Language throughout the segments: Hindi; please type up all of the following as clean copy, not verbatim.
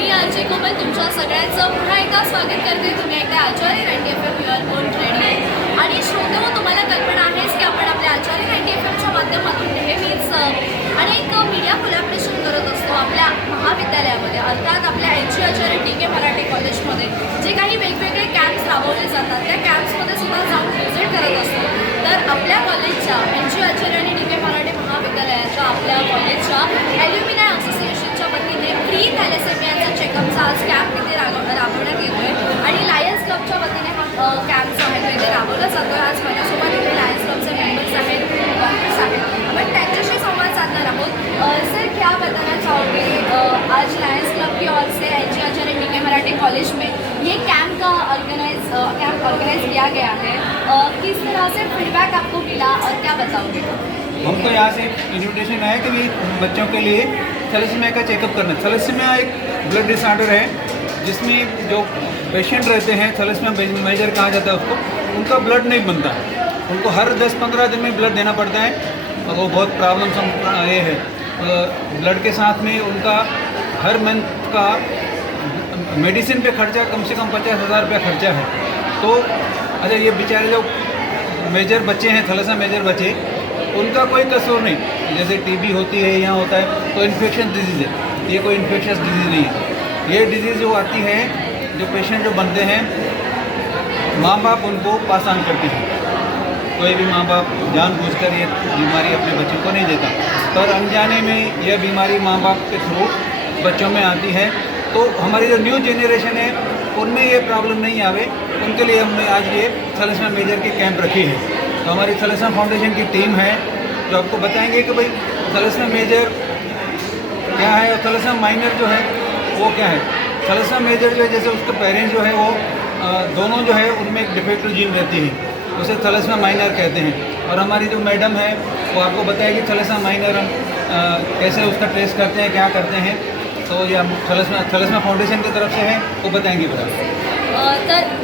मी आरजे कोमल तुमच्या सगळ्यांचं पुन्हा एकदा स्वागत करते. तुम्ही एकदा आचार्य 90 FM युअर ओन रेडिओ. आणि श्रोते, तुम्हाला कल्पना आहेच की आपण आपल्या आचार्य 90 FMच्या माध्यमातून नेहमीच अनेक मीडिया कोलॅबरेशन करत असतो आपल्या महाविद्यालयामध्ये, अर्थात आपल्या एनजी आचार्य DK मराठे कॉलेजमध्ये जे काही वेगवेगळे कॅम्प्स राबवले जातात त्या कॅम्प्समध्ये सुद्धा जाऊन व्हिजिट करत असतो. तर आपल्या कॉलेजच्या एनजी आचार्य आणि DK मराठे महाविद्यालयाच्या आपल्या कॉलेजच्या ॲल्युमिनाय असोसिएशनच्या वतीने फ्री थॅलेसेमियाचा चेकअपचा आज कॅम्प इथे राबवण्यात येतो आहे. आणि लायन्स क्लबच्या वतीने हा कॅम्प जो आहे तो इथे राबवला जातो आहे. आज माझ्यासोबत इथे लायन्स क्लबचे मेंबर्स आहेत, डॉक्टर्स आहेत, आपण त्यांच्याशी संवाद साधणार आहोत. सर, क्या बताना चाहोगे आज लायन्स क्लब की ओर से एनजी आचार्य DK मराठे कॉलेज में ये कैंप ऑर्गेनाइज किया गया है, किस तरह से फीडबैक आपको मिला और क्या बताओगे? हमको यहाँ से इन्विटेशन आया कि बच्चों के लिए थैलेसीमिया का चेकअप करना। थैलेसीमिया एक ब्लड डिसऑर्डर है जिसमें जो पेशेंट रहते हैं, थैलेसीमिया मेजर कहा जाता है उसको, उनका ब्लड नहीं बनता, उनको हर 10-15 दिन में ब्लड देना पड़ता है और वो बहुत प्रॉब्लम ये है। ब्लड के साथ में उनका हर मंथ का मेडिसिन पे खर्चा कम से कम 50,000 रुपया खर्चा है। तो अच्छा, ये बेचारे जो मेजर बच्चे हैं, थैलेसीमिया मेजर बच्चे, उनका कोई कसूर नहीं, जैसे टीबी होती है, यहाँ होता है तो इन्फेक्शन डिजीज़ है, ये कोई इन्फेक्शस डिजीज़ नहीं है। ये डिजीज़ जो आती है, जो पेशेंट जो बनते हैं, माँ बाप उनको पास ऑन करते हैं। कोई भी माँ बाप जानबूझकर ये बीमारी अपने बच्चों को नहीं देता, पर अनजाने में यह बीमारी माँ बाप के थ्रू बच्चों में आती है। तो हमारी जो न्यू जेनरेशन है उनमें ये प्रॉब्लम नहीं आवे, उनके लिए हमने आज ये थैलेसीमिया मेजर की कैंप रखी है। तो हमारी थैलेसीमिया फाउंडेशन की टीम है जो आपको बताएंगे कि भाई थैलेसीमिया मेजर क्या है और थैलेसीमिया माइनर जो है वो क्या है। थैलेसीमिया मेजर जो है, जैसे उसके पेरेंट्स जो है वो दोनों जो है उनमें एक डिफेक्टिव जीन रहती है, उसे थैलेसीमिया माइनर कहते हैं। और हमारी जो मैडम है वो आपको बताएगी थैलेसीमिया माइनर हम कैसे उसका टेस्ट करते हैं, क्या करते हैं। तो ये हम थैलेसीमिया फाउंडेशन की तरफ से है, वो बताएंगे बराबर। तर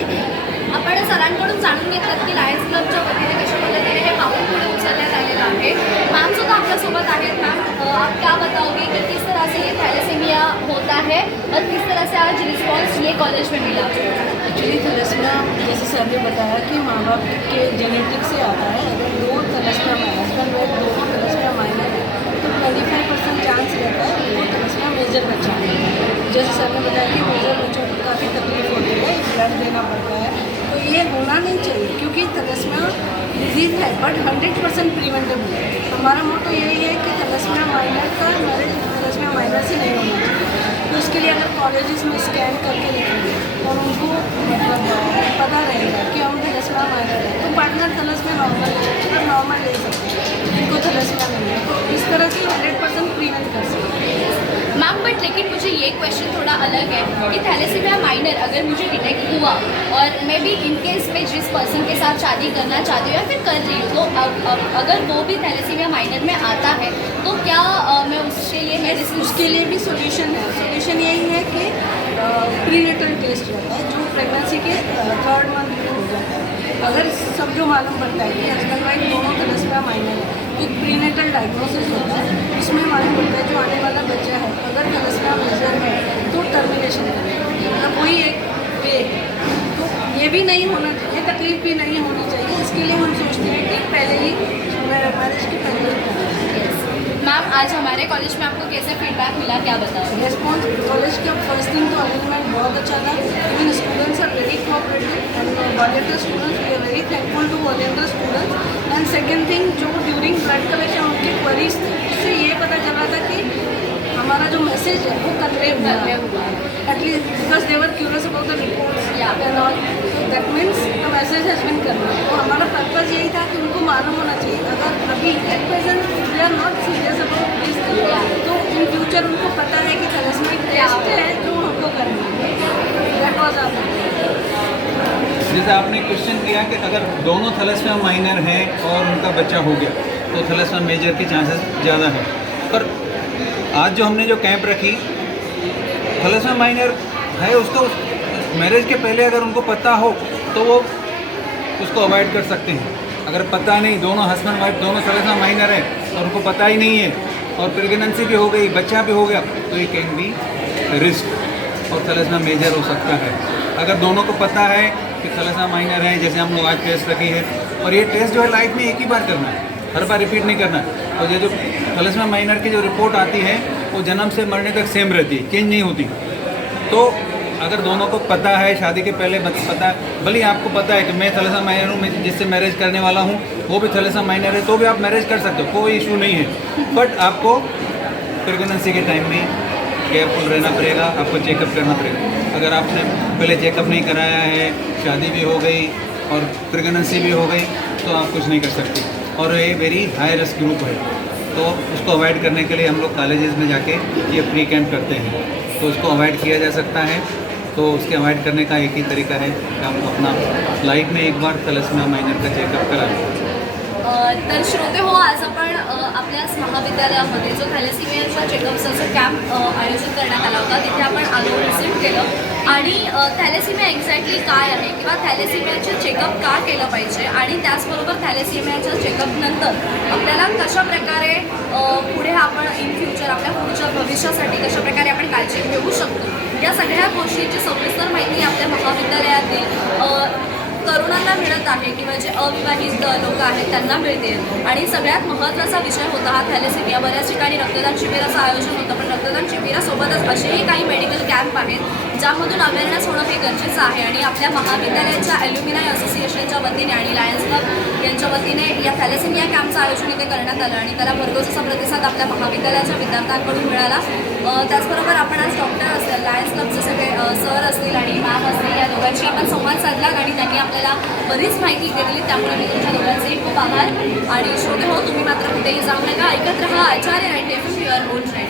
आपण सरांकडून जाणून घेतलं की लायन्स क्लबच्या वतीने कशा पद्धतीने हे पाऊल पुढे उचलण्यात आलेलं आहे. मॅम सुद्धा आपल्यासोबत आहेत. मैम, आप क्या बताओगे कि किस तरह से ये थैलेसीमिया होता है और किस तरह से आज रिस्पॉन्स ये कॉलेज में मिला? एक्चुअली थैलेसीमिया, जैसे सर ने बताया कि माँ बाप के जेनेटिक से आता है। अगर दो थैलेसीमिया हस्बैंड वाइफ दोनों थैलेसीमिया माइनर है तो 25% चांस रहता है वो थैलेसीमिया मेजर बच्चा है। जैसे सर ने बताया कि मेजर बच्चों को काफ़ी तकलीफ होती है, ब्लड देना पड़ता है, तो ये होना नहीं चाहिए क्योंकि थैलेसीमिया डिजीज़ है बट 100% प्रिवेंटेबल है। हमारा मोटो यही है कि थैलेसीमिया माइनर का मैरिज थैलेसीमिया माइनर से नहीं होना चाहिए। तो उसके लिए अगर कॉलेजेस में स्कैन करके लिखेंगे और उनको मतलब पता रहेगा कि हम थैलेसीमिया माइनर है तो पार्टनर थैलेसीमिया नॉर्मल ले सकते हैं, नॉर्मल ले सकते हैं, इनको थैलेसीमिया नहीं है, तो इस तरह से 100% प्रिवेंट कर सकते हैं। मैम, बट लेकिन मुझे ये क्वेश्चन थोड़ा अलग है कि थैलेसीमिया माइनर अगर मुझे डिटेक्ट हुआ और मैं भी इन केस में जिस पर्सन के साथ शादी करना चाहती हूँ या फिर कर रही हूँ, तो अब अगर वो भी थैलेसीमिया माइनर में आता है तो क्या मैं उसके लिए मेडिसिन उसके लिए भी सोल्यूशन है। सोल्यूशन यही है कि प्रीनेटल टेस्ट रहता है जो प्रेगनेंसी के 3rd मंथ में हो जाता है। अगर सब जो मालूम पड़ता है कि हस्बैंड वाइफ दोनों थैलेसीमिया माइनर है तो एक प्रीनेटल डायग्नोसिस होता है, उसमें मालूम पड़ता है जो आने वाला बच्चा है अगर थैलेसीमिया मेजर है तो टर्मिनेशन करें, मतलब वही एक वे है। तो ये भी नहीं होना चाहिए, तकलीफ भी नहीं होनी चाहिए, इसके लिए हम सोचते हैं कि पहले ही मैरिज की पहले ही करें। मैम, आज हमारे कॉलेज में आपको कैसे फीडबैक मिला, क्या बताओ? रेस्पॉन्स कॉलेज का फर्स्ट थिंग तो अरेंजमेंट बहुत अच्छा था। Even students are very cooperative and volunteer students, we are very thankful to volunteer students. And second thing, जो ड्यूरिंग ब्लड कलेक्शन उनकी क्वेरीज थी उससे ये पता चला था कि हमारा जो मैसेज है वो कन्वे हुआ है at least, because they were curious about the reports and all, that means the message has been convey. तो हमारा पर्पज़ यही था कि उनको मालूम होना चाहिए अगर अभी at present they are not serious about this, तो इन फ्यूचर उनको पता है कि थैलेसीमिया टेस्ट है जो हमको करना है। That was our. जैसे आपने क्वेश्चन किया कि अगर दोनों थैलेसीमिया माइनर हैं और उनका बच्चा हो गया तो थैलेसीमिया मेजर के चांसेस ज़्यादा हैं। पर आज जो हमने जो कैंप रखी, थैलेसीमिया माइनर है उसको मैरिज के पहले अगर उनको पता हो तो वो उसको अवॉइड कर सकते हैं। अगर पता नहीं, दोनों हस्बैंड वाइफ दोनों थैलेसीमिया माइनर है और उनको पता ही नहीं है और प्रेगनेंसी भी हो गई, बच्चा भी हो गया, तो ये कैन बी रिस्क। और थैलेसीमिया मेजर हो सकता है। अगर दोनों को पता है कि थैलेसीमिया माइनर है, जैसे हम लोग आज टेस्ट रखी है, और ये टेस्ट जो है लाइफ में एक ही बार करना है, हर बार रिपीट नहीं करना है। और ये जो थैलेसीमिया माइनर की जो रिपोर्ट आती है वो जन्म से मरने तक सेम रहती है, चेंज नहीं होती। तो अगर दोनों को पता है, शादी के पहले पता है, भले ही आपको पता है कि मैं थैलेसीमिया माइनर हूँ, मैं जिससे मैरिज करने वाला हूँ वो भी थैलेसीमिया माइनर है, तो भी आप मैरिज कर सकते हो, कोई इशू नहीं है। बट आपको प्रेगनेंसी के टाइम में केयरफुल रहना पड़ेगा, आपको चेकअप करना पड़ेगा। अगर आपने पहले चेकअप नहीं कराया है, शादी भी हो गई और प्रेगनेंसी भी हो गई, तो आप कुछ नहीं कर सकते। और ये वेरी हाई रिस्क ग्रुप है, तो उसको अवॉइड करने के लिए हम लोग कॉलेजेस में जाके ये फ्री कैंप करते हैं, तो उसको अवॉइड किया जा सकता है। तो उसके अवॉइड करने का एक ही तरीका है कि आप अपना लाइफ में एक बार थैलेसीमिया माइनर का चेकअप कराएं। तर श्रोते हो, आज आपण आपल्याच महाविद्यालयामध्ये जो थॅलेसिमियाच्या चेकअपचा जो कॅम्प आयोजित करण्यात आला होता तिथे आपण आलो, व्हिजिट केलं आणि थॅलेसिमिया एक्झॅक्टली काय आहे किंवा थॅलेसिमियाचे चेकअप का केलं पाहिजे आणि त्याचबरोबर थॅलेसिमियाच्या चेकअपनंतर आपल्याला कशाप्रकारे पुढे आपण इन फ्युचर आपल्या पुढच्या भविष्यासाठी कशाप्रकारे आपण काळजी घेऊ शकतो, या सगळ्या गोष्टींची सविस्तर माहिती आपल्या महाविद्यालयातील तरुणांना मिळत आहे किंवा जे अविवाहित लोक आहेत त्यांना मिळते। आणि सगळ्यात महत्त्वाचा विषय होता हा थॅलेसिमिया। बऱ्याच ठिकाणी रक्तदान शिबिराचं आयोजन होतं, पण रक्तदान शिबिरासोबतच असेही काही मेडिकल कॅम्प आहेत ज्यामधून अवेअरनेस होणं हे गरजेचं आहे। आणि आपल्या महाविद्यालयाच्या ॲल्युमिनाय असोसिएशनच्या वतीने आणि लायन्स क्लब यांच्या वतीने या थॅलेसिमिया कॅम्पचं आयोजन इथे करण्यात आलं आणि त्याला भरघोस असा प्रतिसाद आपल्या महाविद्यालयाच्या विद्यार्थ्यांकडून मिळाला। त्याचबरोबर आपण आज डॉक्टर असतील, लायन्स क्लबचे सगळे सर असतील आणि मॅम असतील, या दोघांशी आपण संवाद साधला आणि त्यांनी आपल्याला बरीच माहिती दिली, त्यामुळे मी तुमच्या दोघांचेही खूप आभार। आणि श्रोते हो, तुम्ही मात्र कुठेही जाऊ नका, ऐकत रहा आचार्य 90 FM युअर ओन फ्रेंड।